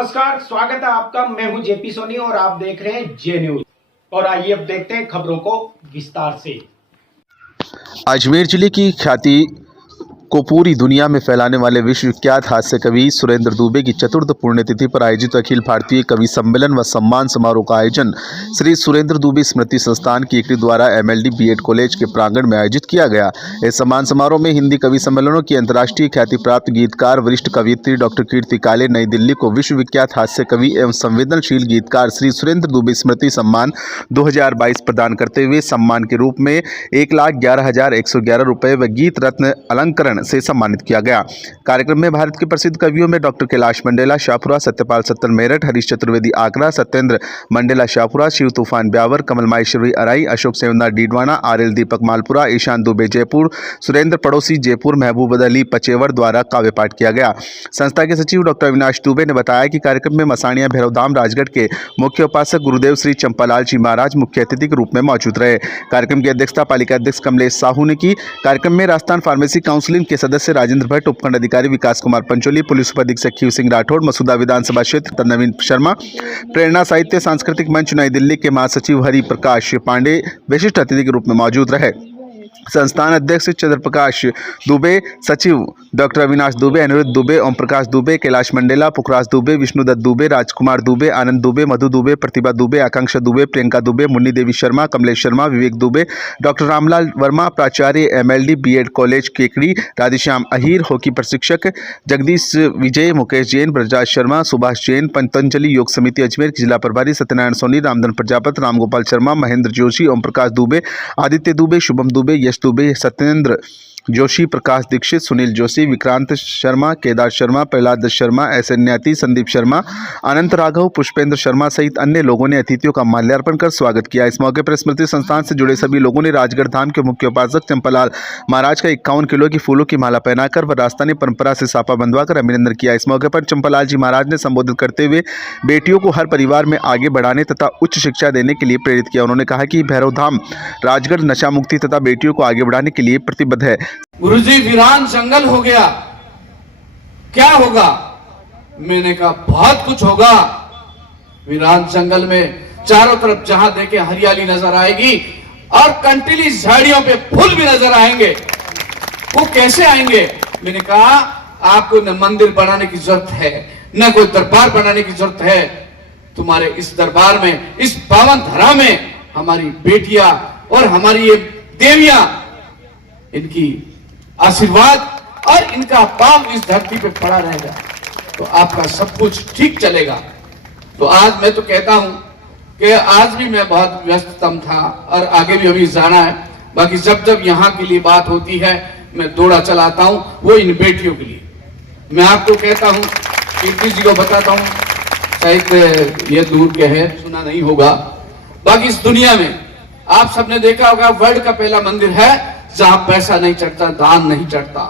नमस्कार, स्वागत है आपका। मैं हूं जेपी सोनी और आप देख रहे हैं जे न्यूज। और आइए अब देखते हैं खबरों को विस्तार से। अजमेर जिले की ख्याति को पूरी दुनिया में फैलाने वाले विश्व विख्यात हास्य कवि सुरेंद्र दुबे की चतुर्थ पुण्यतिथि पर आयोजित अखिल भारतीय कवि सम्मेलन व सम्मान समारोह का आयोजन श्री सुरेंद्र दुबे स्मृति संस्थान केकड़ी द्वारा MLD B.Ed कॉलेज के प्रांगण में आयोजित किया गया। इस सम्मान समारोह में हिंदी कवि सम्मेलनों की अंतर्राष्ट्रीय ख्याति प्राप्त गीतकार वरिष्ठ कवियत्री डॉक्टर कीर्ति काले नई दिल्ली को विश्व विख्यात हास्य कवि एवं संवेदनशील गीतकार श्री सुरेंद्र दुबे स्मृति सम्मान 2022 प्रदान करते हुए सम्मान के रूप में 1,11,111 रुपये व गीत रत्न अलंकरण से सम्मानित किया गया। कार्यक्रम में भारत के प्रसिद्ध कवियों में डॉक्टर कैलाश मंडेला शाहपुरा, सत्यपाल सत्तर मेरठ, हरीश चतुर्वेदी आगरा, सत्येंद्र मंडेला शाहपुरा, शिव तूफान ब्यावर, कमल माहेश्वरी अराई, अशोक सेवनाथ डीडवाना, RL दीपक मालपुरा, ईशान दुबे जयपुर, सुरेंद्र पड़ोसी जयपुर, महबूब अली पचेवर द्वारा काव्य पाठ किया गया। संस्था के सचिव डॉक्टर अविनाश दुबे ने बताया कि कार्यक्रम में मसाणिया भैरवधाम राजगढ़ के मुख्य उपासक गुरुदेव श्री चंपालाल जी महाराज मुख्य अतिथि के रूप में मौजूद रहे। कार्यक्रम की अध्यक्षता पालिका अध्यक्ष कमलेश साहू ने की। कार्यक्रम में राजस्थान फार्मेसी काउंसिल के सदस्य राजेंद्र भट्ट, उपखंड अधिकारी विकास कुमार पंचोली, पुलिस उप अधीक्षक खीव सिंह राठौड़, मसूदा विधानसभा क्षेत्र नवीन शर्मा, प्रेरणा साहित्य सांस्कृतिक मंच नई दिल्ली के महासचिव हरि प्रकाश पांडे विशिष्ट अतिथि के रूप में मौजूद रहे। संस्थान अध्यक्ष चंद्रप्रकाश दुबे, सचिव डॉक्टर अविनाश दुबे, अनिरुद्ध दुबे, ओम प्रकाश दुबे, कैलाश मंडेला, पुखराज दुबे, विष्णुदत्त दुबे, राजकुमार दुबे, आनंद दुबे, मधु दुबे, प्रतिभा दुबे, आकांक्षा दुबे, प्रियंका दुबे, मुन्नी देवी शर्मा, कमलेश शर्मा, विवेक दुबे, डॉक्टर रामलाल वर्मा, प्राचार्य MLD B.Ed college Kekri, Radheshyam Ahir, hockey प्रशिक्षक जगदीश विजय, मुकेश जैन, ब्रजराज शर्मा, सुभाष जैन, पतंजलि योग समिति अजमेर के जिला प्रभारी सत्यनारायण सोनी, रामधन प्रजापत, रामगोपाल शर्मा, महेंद्र जोशी, ओम प्रकाश दुबे, आदित्य दुबे, शुभम दुबे, यश दुबे, सत्येंद्र जोशी, प्रकाश दीक्षित, सुनील जोशी, विक्रांत शर्मा, केदार शर्मा, प्रहलाद शर्मा, SN न्याती, संदीप शर्मा, अनंत राघव, पुष्पेंद्र शर्मा सहित अन्य लोगों ने अतिथियों का माल्यार्पण कर स्वागत किया। इस मौके पर स्मृति संस्थान से जुड़े सभी लोगों ने राजगढ़ धाम के मुख्य उपासक चंपालाल महाराज का 51 किलो की फूलों की माला पहनाकर व राजस्थानी परंपरा से साफा बंधवाकर अभिनंदन किया। इस मौके पर चंपालाल जी महाराज ने संबोधित करते हुए बेटियों को हर परिवार में आगे बढ़ाने तथा उच्च शिक्षा देने के लिए प्रेरित किया। उन्होंने कहा कि भैरवधाम राजगढ़ नशा मुक्ति तथा बेटियों को आगे बढ़ाने के लिए प्रतिबद्ध है। गुरुजी, वीरान जंगल हो गया, क्या होगा? मैंने कहा बहुत कुछ होगा। वीरान जंगल में चारों तरफ जहां देखे हरियाली नजर आएगी और कंटीली झाड़ियों पे फूल भी नजर आएंगे। वो कैसे आएंगे? मैंने कहा आपको न मंदिर बनाने की जरूरत है, न कोई दरबार बनाने की जरूरत है। तुम्हारे इस दरबार में, इस पावन धरा में हमारी बेटियां और हमारी ये देवियां, इनकी आशीर्वाद और इनका पाव इस धरती पे पड़ा रहेगा तो आपका सब कुछ ठीक चलेगा। तो आज मैं तो कहता हूं कि आज भी मैं बहुत व्यस्ततम था और आगे भी अभी जाना है। बाकी जब जब यहाँ के लिए बात होती है मैं दौड़ा चलाता हूं, वो इन बेटियों के लिए। मैं आपको कहता हूं, कीर्ति जी को बताता हूं, शायद ये दूर के है, सुना नहीं होगा। बाकी इस दुनिया में आप सबने देखा होगा वर्ल्ड का पहला मंदिर है जहां पैसा नहीं चढ़ता, दान नहीं चढ़ता,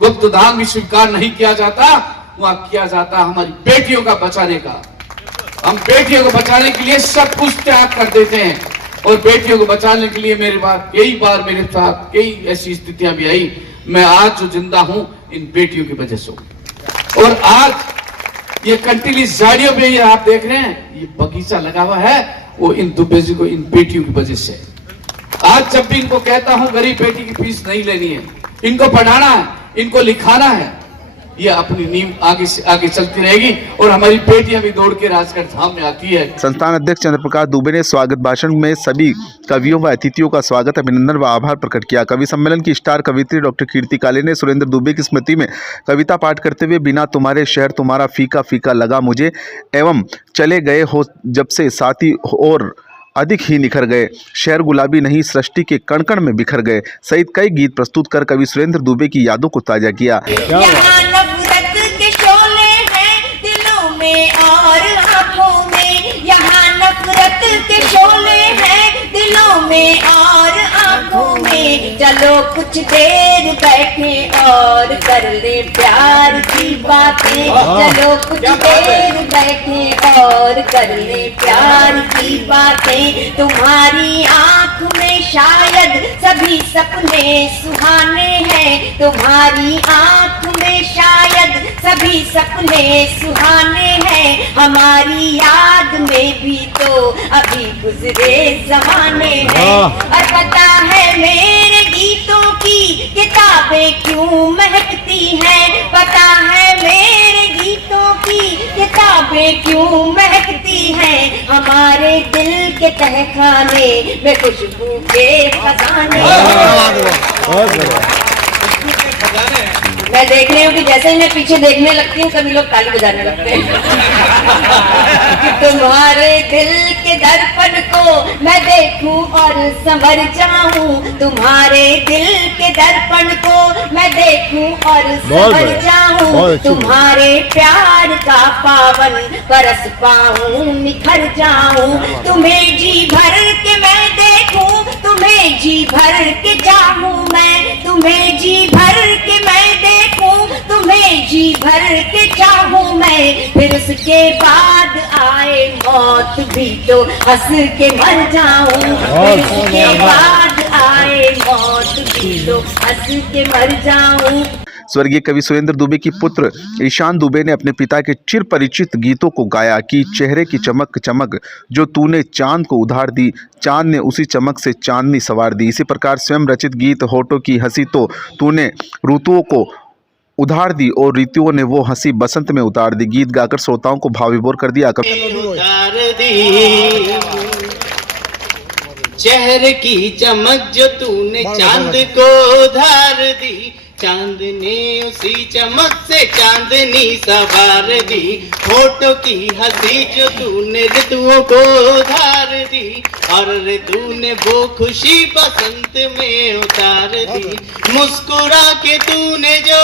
गुप्त दान भी स्वीकार नहीं किया जाता। वहां किया जाता हमारी बेटियों का बचाने का। हम बेटियों को बचाने के लिए सब कुछ त्याग कर देते हैं और बेटियों को बचाने के लिए कई बार मेरे साथ कई ऐसी स्थितियां भी आई। मैं आज जो जिंदा हूं इन बेटियों की वजह से। और आज ये कंटीली झाड़ियों पे ये आप देख रहे हैं, ये बगीचा लगा हुआ है, वो इन दुबे जी को, इन बेटियों की वजह से। आज जब भी इनको कहता हूं गरीब बेटी की फीस नहीं लेनी है, इनको पढ़ाना है, इनको लिखाना है, ये अपनी नींव आगे से आगे चलती रहेगी और हमारी बेटियां भी दौड़ के राजगढ़ धाम में आती है। संस्थान अध्यक्ष चंद्रप्रकाश दुबे ने स्वागत भाषण में सभी कवियों व अतिथियों का स्वागत, अभिनंदन व आभार प्रकट किया। कवि सम्मेलन की स्टार कवित्री डॉक्टर कीर्ति काले ने सुरेंद्र दुबे की स्मृति में कविता पाठ करते हुए बिना तुम्हारे शहर तुम्हारा फीका फीका लगा मुझे, एवं चले गए हो जब से साथी और अधिक ही निखर गए, शहर गुलाबी नहीं सृष्टि के कण कण में बिखर गए सहित कई गीत प्रस्तुत कर कवि सुरेंद्र दुबे की यादों को ताजा किया। यहाँ नफरत के शोले हैं दिलों में और आंखों में, यहाँ नफरत के शोले हैं दिलों में और आंखों में। चलो कुछ देर बैठे और कर ले प्यार की बातें, चलो कुछ देर बैठे और कर ले प्यार की बातें। तुम्हारी आंख में शायद सभी सपने सुहाने हैं, तुम्हारी आंख में शायद सभी सपने सुहाने हैं, हमारी याद में भी तो अभी गुजरे जमाने हैं। और पता है मेरे गीतों की किताबें क्यों महकती हैं, पता है मेरे गीतों की किताबें क्यों महकती हैं, हमारे दिल के तहखाने में खुशबू के खजाने। मैं देख रही हूँ कि जैसे ही मैं पीछे देखने लगती हूँ सभी लोग ताली बजाने लगते हैं। कि तुम्हारे दिल के दर्पण को मैं देखूं और संवर जाऊं, तुम्हारे दिल के दर्पण को मैं देखूं और संवर जाऊं, तुम्हारे प्यार का पावन बरस पाऊं निखर जाऊं, तुम्हें जी भर के मैं देखूं, तुम्हें जी भर के चाहूं मैं, तुम्हें जी भर के मैं देखूं, तुम्हें जी भर के चाहूं मैं, फिर उसके बाद आए मौत भी तो हंस के मर जाऊं, फिर उसके बाद आए मौत भी तो हंस के मर जाऊं। स्वर्गीय कवि सुरेंद्र दुबे की पुत्र ईशान दुबे ने अपने पिता के चिर परिचित गीतों को गाया कि चेहरे की चमक चमक जो तूने चांद को उधार दी, चांद ने उसी चमक से चांदनी सवार दी। इसी प्रकार स्वयं रचित गीत होठों की हंसी तो तूने ऋतुओं को उधार दी और ऋतुओं ने वो हंसी बसंत में उतार दी। गीत गाकर श्रोताओं को भाव विभोर कर दिया। चेहरे की चमक जो तूने चांद को उधार दी, चांद ने उसी चमक से चांदनी सवार दी। होठों की हंसी जो तूने ऋतुओं को उधार दी, और ऋतु ने वो खुशी बसंत में उतार दी। मुस्कुरा के तूने जो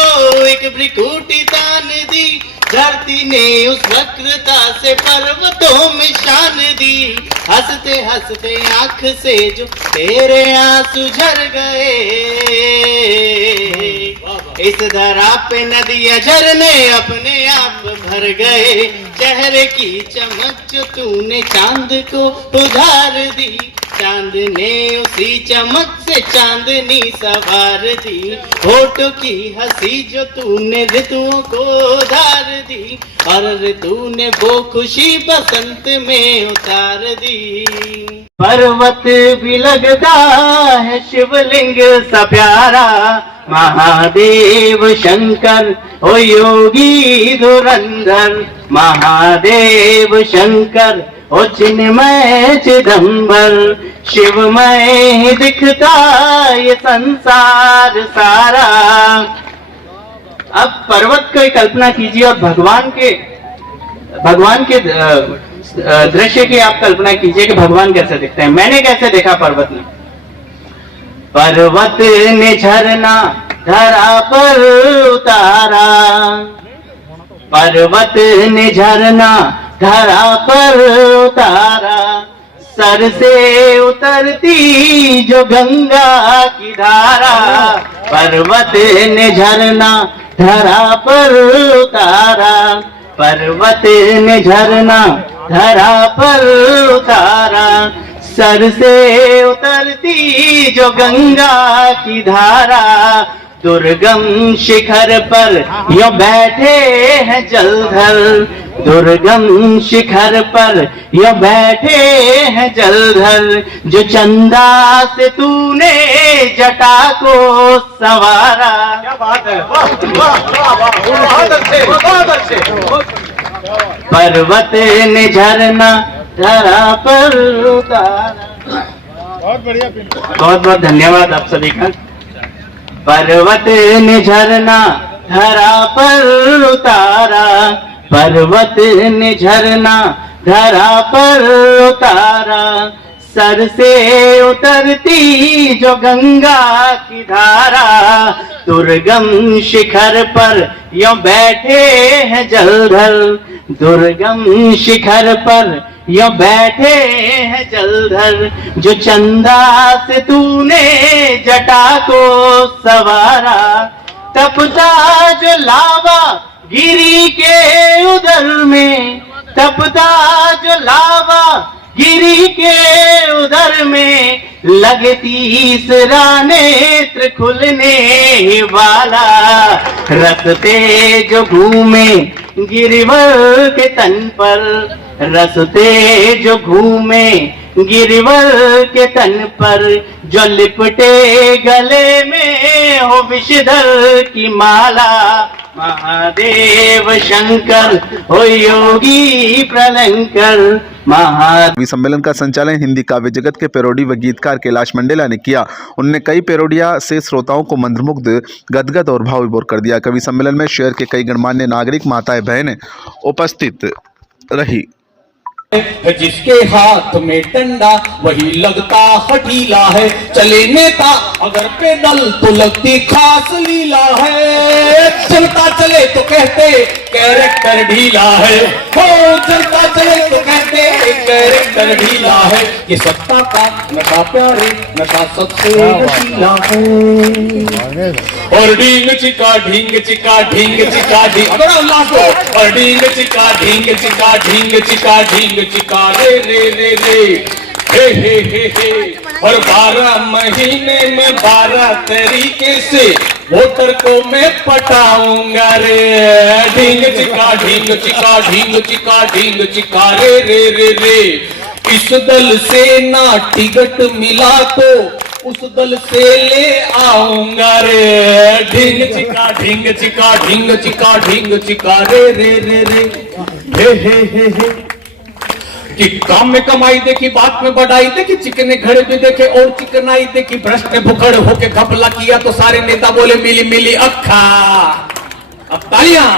एक भ्रिकुटी तान दी, धरती ने उस वक्रता से पर्वतों में शान दी। हंसते हंसते आंख से जो तेरे आंसू झर गए, इस धरा पे नदियां झरने अपने आप भर गए। चेहरे की चमक जो तूने चांद को उधार दी, चांद ने उसी चमक से चांदनी सवार दी। होठों की हंसी जो तूने ऋतुओं को उधार दी, और ऋतु ने वो खुशी बसंत में उतार दी। पर्वत भी लगता है शिवलिंग सा प्यारा, महादेव शंकर ओ योगी धुरंधर, महादेव शंकर ओ चिन्मय चिदंबर, शिवमय ही दिखता ये संसार सारा। अब पर्वत की कल्पना कीजिए और भगवान के दृश्य की आप कल्पना कीजिए कि भगवान कैसे दिखते हैं। मैंने कैसे देखा पर्वत ने? पर्वत ने झरना धरा पर उतारा, पर्वत ने झरना धरा पर उतारा, सर से उतरती जो गंगा की धारा। पर्वत ने झरना धरा पर उतारा, पर्वत ने झरना धरा पर उतारा, सर से उतरती जो गंगा की धारा। दुर्गम शिखर पर यो बैठे हैं जलधर, दुर्गम शिखर पर यो बैठे हैं जलधर, जो चंदा से तूने जटा को सवारा। क्या बात है, बहुत अच्छे। पर्वत ने झरना धरा पर उतारा। बहुत बढ़िया, बहुत बहुत धन्यवाद आप सभी का। पर्वत ने झरना धरा पर उतारा, पर्वत ने झरना धरा पर उतारा, सर से उतरती जो गंगा की धारा। दुर्गम शिखर पर यो बैठे हैं जलधर, दुर्गम शिखर पर यो बैठे हैं जलधर, जो चंदा से तूने जटा को सवारा। तपता जो लावा गिरी के उदर में, तपता जो लावा गिरी के उधर में लगे तीसरा नेत्र खुलने वाला, रसते जो घूमे गिरिवर के तन पर, रसते जो घूमे गिरिवर के तन पर, जो लिपटे गले में हो विषधर की माला, महादेव शंकर हो योगी प्रलंकर महादेव। कवि सम्मेलन का संचालन हिंदी काव्य जगत के पैरोडी व गीतकार कैलाश मंडेला ने किया। उन्होंने कई पैरोडिया से श्रोताओं को मंत्रमुग्ध, गदगद और भाव विभोर कर दिया। कवि सम्मेलन में शहर के कई गणमान्य नागरिक, माताएं, बहनें उपस्थित रही। जिसके हाथ में डंडा वही लगता हठीला है, चले नेता अगर पैदल तो लगती खास लीला है। चलता चले तो कहते कैरेक्टर ढीला है, हो चलता चले तो कहते कैरेक्टर ढीला है। ये सत्ता का नशा प्यारे, नशा सबसे नशीला है। और ढींग चिका ढींग चिका ढींग चिका ढींग, और ढींग चिका ढींग चिका ढींग चिका ढींग चिका रे रे रे रे हे। और 12 महीने में 12 तरीके से वोटर को मैं पटाऊंगा रे। ढींग चिका ढींग चिका ढींग चिका ढींग चिका रे रे रे रे। इस दल से ना टिकट मिला तो उस दल से ले आऊंगा रे। ढींग चिका ढींग चिका ढींग चिका ढींग चिका रे रे रे रे हे। कि काम में कमाई देखी, बात में बढ़ाई देखी, चिकने घड़े भी देखे और चिकनाई देखी। भ्रष्ट ने भुखड़ होके घपला किया तो सारे नेता बोले मिली मिली अक्खा। अब तालियां।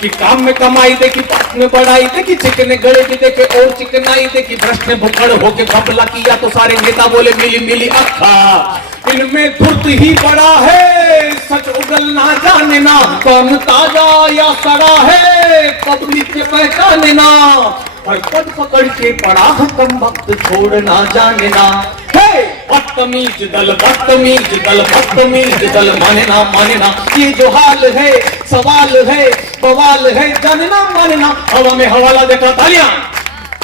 कि काम में कमाई देखी, बात में बढ़ाई देखी, चिकने घड़े भी देखे और चिकनाई देखी। भ्रष्ट ने भुखड़ होके घपला किया तो सारे नेता बोले मिली मिली अक्खा। इनमें धुर्त ही बड़ा है, सच उगल ना जाने ना, कौन ताजा या सड़ा है पब्लिक के पहचाने ना। और पद पकड़ के पड़ा है कम वक्त छोड़ ना जाने ना। बदतमीज दल बदतमीज दल बदतमीज दल, माने ना ये जो हाल है सवाल है बवाल है, जाने ना माने ना। हवा में हवाला देखा, तालियां।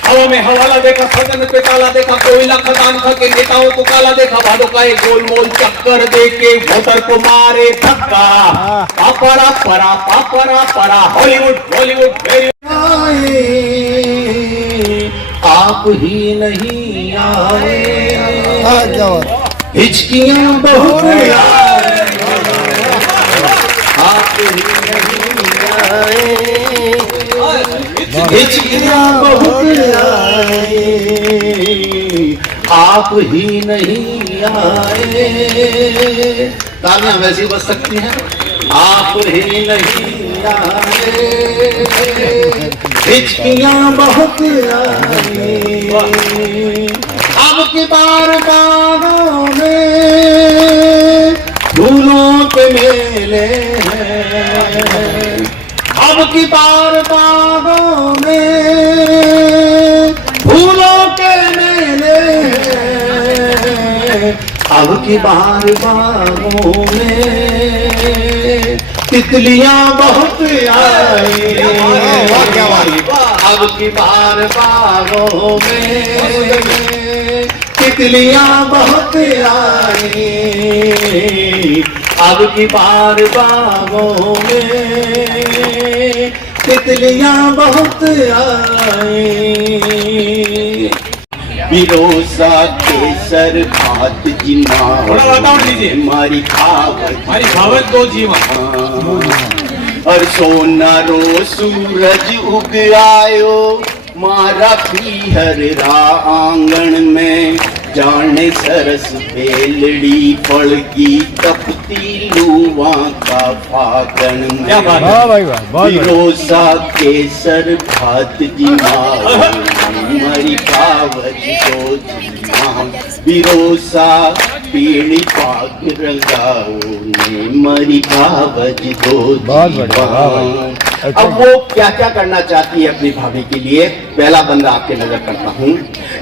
हवा में हवाला देखा, सदन पे ताला देखा, कोयला खदान खा के नेताओं को काला देखा। भादों का एक गोलमोल चक्कर दे के वोटर को मारे धक्का। पापड़ा परा पापड़ा परा, हॉलीवुड बॉलीवुड आप ही नहीं आए, हिचकियां बहुत आए, आप ही नहीं आए, हिचकियां बहुत आए, आप ही नहीं आए। तालियां वैसी बज सकती हैं। आप ही नहीं आए, हिचकियां बहुत आई। अब की बार बागों में फूलों के मेले हैं, अब की बार बागों में फूलों के मेले हैं, अब की बार बागों में तितलियां बहुत आई। अब की बार बागों में तितलियां बहुत आई, अब की बार बागों में तितलियां बहुत आई। बिरोसा केसर भात जिना हमारी खावत दो जीवन। और सोना रो सूरज उग आयो, मारा पीहरा आंगन में। जाने सरस बेलड़ी पड़गी, तपती लुआ का फागन में। बिरोसा केसर भात जिना हमारी खावत दो जीवन। जिमा बिरोसा पीड़ी पाक रंगाओ ने मरी भावज दो दीवान। अब वो क्या क्या करना चाहती है अपनी भाभी के लिए, पहला बंदा आपके नजर करता हूँ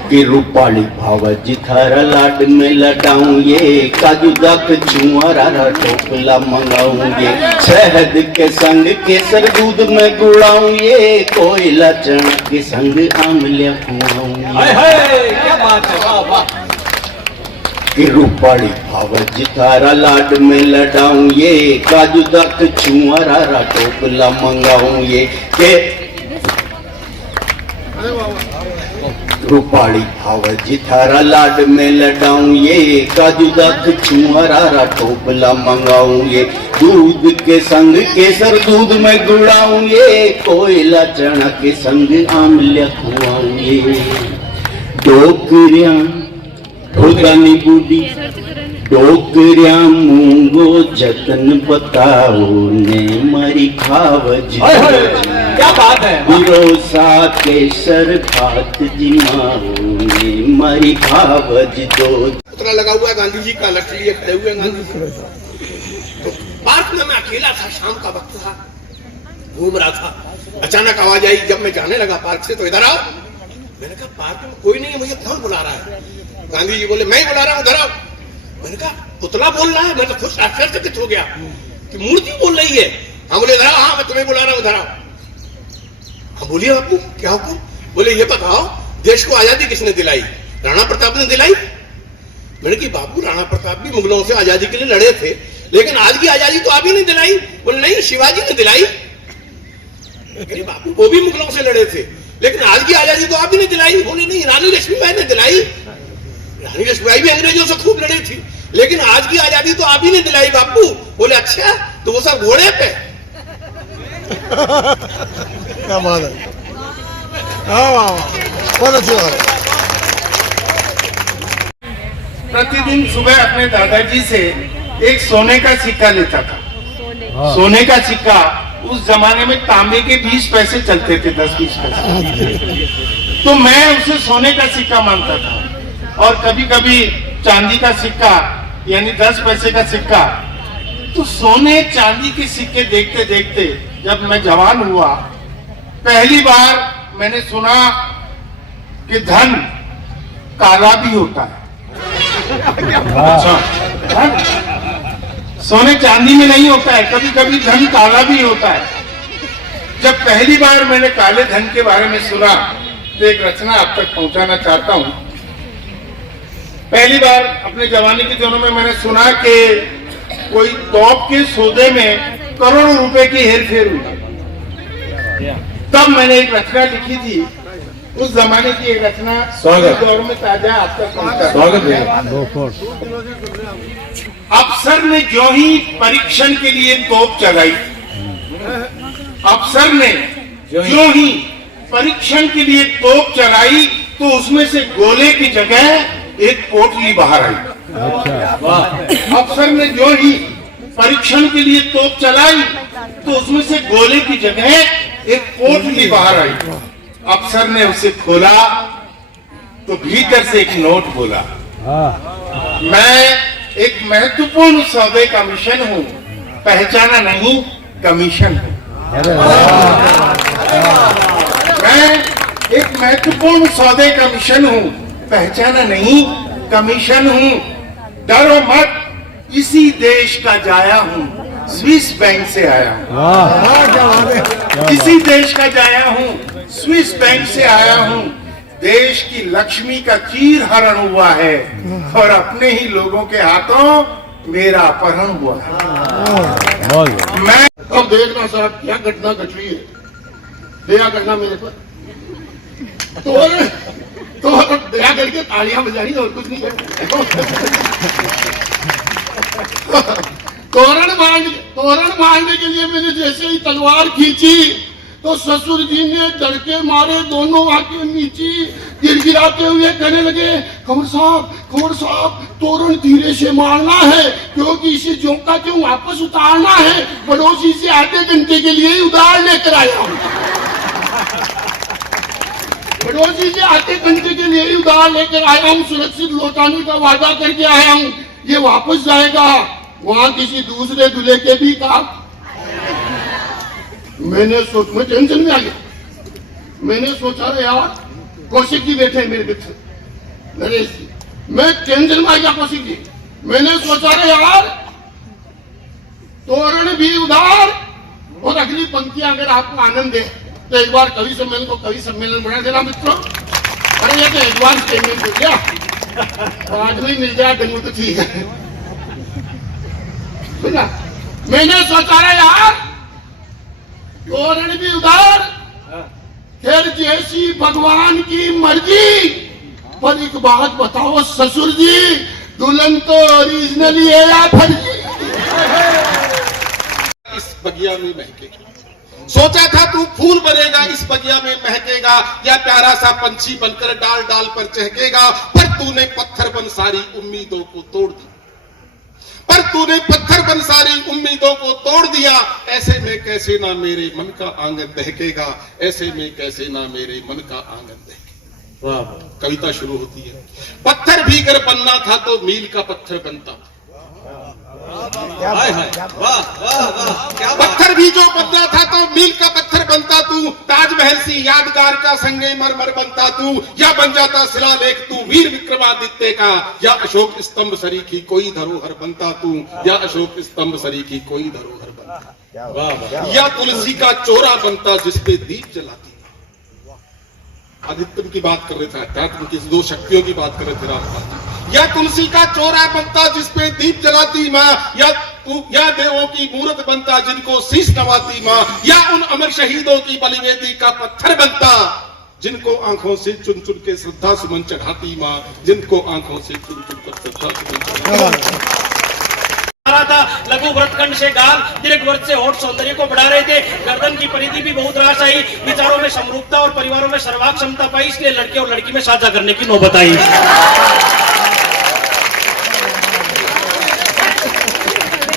कि रूपाली भावज थारा लाड में लडाऊं ये, काजू दक चुआरा टोपला मंगाऊं ये, शहद के संग केसर दूध में गुड़ाऊं ये, कोयला चना के संग आमले खुआऊं। क्या बात है, वाह वाह। कि रूपाली भावज थारा लाड में लडाऊं ये, काजू दक चुआरा टोपला मंगाऊं ये, के रूपाली भावज थारा लाड में लडाऊं ये, काजू दक चुआरा टोपला मंगाऊं ये, दूध के संग केसर दूध में गुड़ाऊं ये, कोयला चना के संग आमले खुआऊं ये। डोकरिया ढोगानी बूढ़ी डोकरिया मूंगो जतन बताओ ने मरी खावज। क्या बात है। बिरोसा केसर भात जिमाओ ने मरी खावज दो। पुतला लगा हुआ है गांधी जी का, लकड़ी खड़े हुए गांधी जी। तो पार्क में मैं अकेला था, शाम का वक्त था, घूम रहा था, अचानक आवाज आई। जब मैं जाने लगा पार्क से तो इधर आओ। मैंने कहा पार्क में कोई नहीं है, मुझे कौन बुला रहा है? गांधी जी बोले मैं ही बुला रहा हूँ, इधर आओ। मैंने कहा पुतला बोल रहा है? मैं तो खुश आश्चर्यचकित हो गया कि मूर्ति बोल रही है। हाँ बोले इधर आओ। हाँ मैं तुम्हें बुला रहा हूँ, इधर आओ। हाँ बोलिए बापू क्या हुक्म? बोले ये बताओ देश को आजादी किसने दिलाई? राणा प्रताप ने दिलाई। मैंने कहा बापू राणा प्रताप भी मुगलों से आजादी के लिए लड़े थे, लेकिन आज की आजादी तो आप ही नहीं दिलाई। बोले नहीं शिवाजी ने दिलाई। बापू वो भी मुगलों से लड़े थे, लेकिन आज की आजादी तो आप ही नहीं दिलाई। बोले नहीं रानी लक्ष्मीबाई ने दिलाई। रानी लक्ष्मीबाई भी अंग्रेजों से खूब लड़ी थी, लेकिन आज की आजादी तो आप ही नहीं दिलाई बापू। बोले अच्छा तो वो सब घोड़े पे। क्या बात है, बहुत अच्छी बात है। प्रतिदिन सुबह अपने दादाजी से एक सोने का सिक्का लेता था। सोने का सिक्का उस जमाने में तांबे के 20 पैसे चलते थे, 10-20 पैसे। तो मैं उसे सोने का सिक्का मानता था, और कभी कभी चांदी का सिक्का यानी 10 पैसे का सिक्का। तो सोने चांदी के सिक्के देखते देखते जब मैं जवान हुआ, पहली बार मैंने सुना कि धन काला भी होता है। अच्छा, सोने चांदी में नहीं होता है, कभी कभी धन काला भी होता है। जब पहली बार मैंने काले धन के बारे में सुना तो एक रचना आप तक पहुंचाना चाहता हूं। पहली बार अपने जवानी के दिनों में मैंने सुना कि कोई तोप के सौदे में करोड़ों रुपए की हेरफेर हुई। तब मैंने एक रचना लिखी थी, उस जमाने की एक रचना, स्वागत दौर में ताजा आप तक पहुंचा। स्वागत है। अफसर ने जो ही परीक्षण के लिए तोप चलाई, अफसर ने जो ही परीक्षण के लिए तोप चलाई, तो उसमें से गोले की जगह एक पोटली बाहर आई। अफसर ने जो ही परीक्षण के लिए तोप चलाई, तो उसमें से गोले की जगह एक पोटली बाहर आई। अफसर ने उसे खोला तो भीतर से एक नोट बोला, मैं एक महत्वपूर्ण सौदे का मिशन हूँ, पहचाना नहीं कमीशन हूँ। मैं एक महत्वपूर्ण सौदे का मिशन हूँ, पहचाना नहीं कमीशन हूँ। डरो मत, इसी देश का जाया हूँ, स्विस बैंक से आया हूँ। इसी देश का जाया हूँ, स्विस बैंक से आया हूँ। देश की लक्ष्मी का चीर हरण हुआ है, और अपने ही लोगों के हाथों मेरा अपहरण हुआ है। मैं अब देखना साहब क्या घटना घट रही है, दया करना मेरे पर। तो दया करके तालियां बजानी और कुछ नहीं तोरण मारने के लिए मैंने जैसे ही तलवार खींची तो ससुर जी ने डर के मारे दोनों आंखें नीची गिड़गिड़ाते हुए कहने लगे, खबर साहब तोरण धीरे से मारना है, क्योंकि इसे जोका क्यों वापस उतारना है, पड़ोसी से आधे घंटे के लिए ही उधार लेकर आया हूं। पड़ोसी से आधे घंटे के लिए ही उधार लेकर आया हूँ, सुरक्षित लौटाने का वादा करके आया हूँ, ये वापस जाएगा। वहां किसी दूसरे दूल्हे के भी कहा। मैं टेंशन में आ गया। मैंने सोचा रे यार, कौशिक जी बैठे मेरे पीछे, नरेश जी, मैं टेंशन में आ गया। कौशिक जी, मैंने सोचा रे यार, तोरण भी उधार और अगली पंक्तियां अगर आपको आनंद दे तो एक बार कवि सम्मेलन को कवि सम्मेलन बना देना मित्रों। अरे ये तो एडवांस पेमेंट हो गया, बाद में मिल जाए दिन तो ठीक है। सुना, मैंने सोचा रे यार, तोरण भी उधार, फिर जैसी भगवान की मर्जी। पर एक बात बताओ ससुर जी, दुल्हन तो ओरिजिनली है या फर्जी? इस बगिया में महकेगा। सोचा था तू फूल बनेगा, इस बगिया में महकेगा, या प्यारा सा पंछी बनकर डाल डाल पर चहकेगा। पर तूने पत्थर बन सारी उम्मीदों को तोड़ दिया, पर तूने पत्थर बन सारी उम्मीदों को तोड़ दिया। ऐसे में कैसे ना मेरे मन का आंगन दहकेगा, ऐसे में कैसे ना मेरे मन का आंगन दहकेगा। वाह, कविता शुरू होती है। पत्थर भी अगर बनना था तो मील का पत्थर बनता था। पत्थर भी जो बनना था तो मील का पत्थर बनता तू, ताजमहल सी यादगार का संगे मरमर बनता तू, या बन जाता शिलालेख तू वीर विक्रमादित्य का, या अशोक स्तंभ सरीखी कोई धरोहर बनता तू, या अशोक स्तंभ सरीखी कोई धरोहर बनता, या तुलसी का चोरा बनता जिसपे दीप जलाती। आदित्य की बात कर रहे थे, अध्यात्म की दो शक्तियों की बात कर रहे थे रामपाल। या तुलसी का चोरा बनता जिसपे दीप जलाती माँ, या देवों की मूर्त बनता जिनको शीश नवाती माँ, या उन अमर शहीदों की बलिवेदी का पत्थर बनता जिनको आंखों से चुन चुन के श्रद्धा सुमन चढ़ाती माँ, जिनको आंखों से चुन चुन कर श्रद्धा सुमन चढ़ाती। था लघु व्रतखंड से गाल, दीर्घ व्रत से होठ सौंदर्य को बढ़ा रहे थे। गर्दन की परिधि भी बहुत रास आई, विचारों में समरूपता और परिवारों में सर्वांग क्षमता पाई, इसलिए लड़के और लड़की में साझा करने की नौबत आई।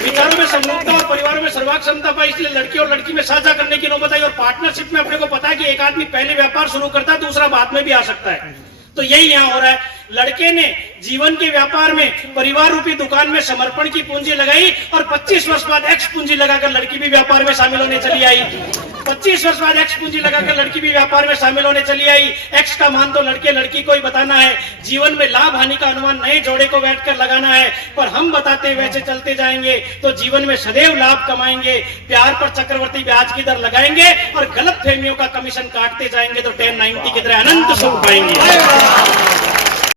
विचारों में समरूपता और परिवारों में सर्वांग क्षमता पाई, इसलिए लड़के और लड़की में साझा करने की नौबत आई। और पार्टनरशिप में अपने को पता है कि एक आदमी पहले व्यापार शुरू करता है, दूसरा बाद में भी आ सकता है। तो यही यहाँ हो रहा है। लड़के ने जीवन के व्यापार में परिवार रूपी दुकान में समर्पण की पूंजी लगाई, और 25 वर्ष बाद एक्स पूंजी लगाकर लड़की भी व्यापार में शामिल होने चली आई। 25 वर्ष बाद एक्स पूंजी लगाकर लड़की भी व्यापार में शामिल होने चली आई। एक्स का मान तो लड़के लड़की को ही बताना है। जीवन में लाभ हानि का अनुमान नए जोड़े को बैठकर लगाना है, पर हम बताते वैसे चलते जाएंगे तो जीवन में सदैव लाभ कमाएंगे। प्यार पर चक्रवर्ती ब्याज की दर लगाएंगे और गलत फहमियों का कमीशन काटते जाएंगे तो 1090 की तरह अनंत सुख पाएंगे।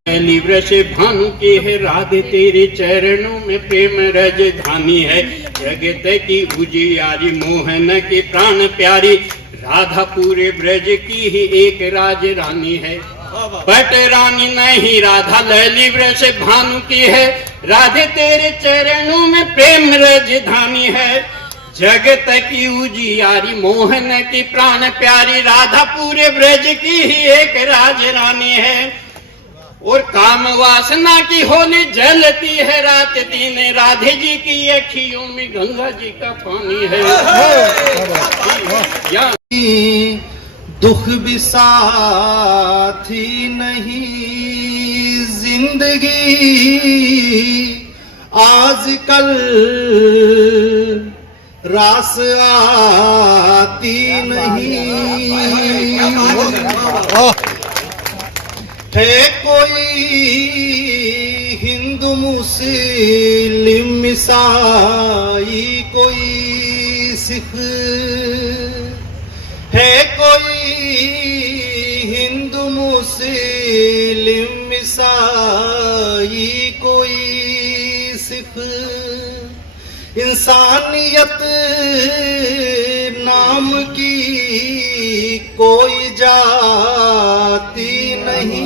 पहली वृष भानु के है राधे, तेरे चरणों में प्रेम राजधानी है। जगत की उजियारी मोहन के प्राण प्यारी, राधा पूरे ब्रज की ही एक राज रानी है। बट रानी नहीं राधा लैली वृष भानु की है, राधे तेरे चरणों में प्रेम राजधानी है। जगत की उजियारी मोहन की प्राण प्यारी, राधा पूरे ब्रज की ही एक राज रानी है। और काम वासना की होली जलती है रात दिन, राधे जी की अखियों में गंगा जी का पानी है। दुख भी साथी नहीं जिंदगी आजकल रास आती नहीं। है कोई हिंदू मुस्लिम ईसाई कोई सिख, है कोई हिंदू मुस्लिम ईसाई कोई सिख, इंसानियत नाम की कोई जाति नहीं।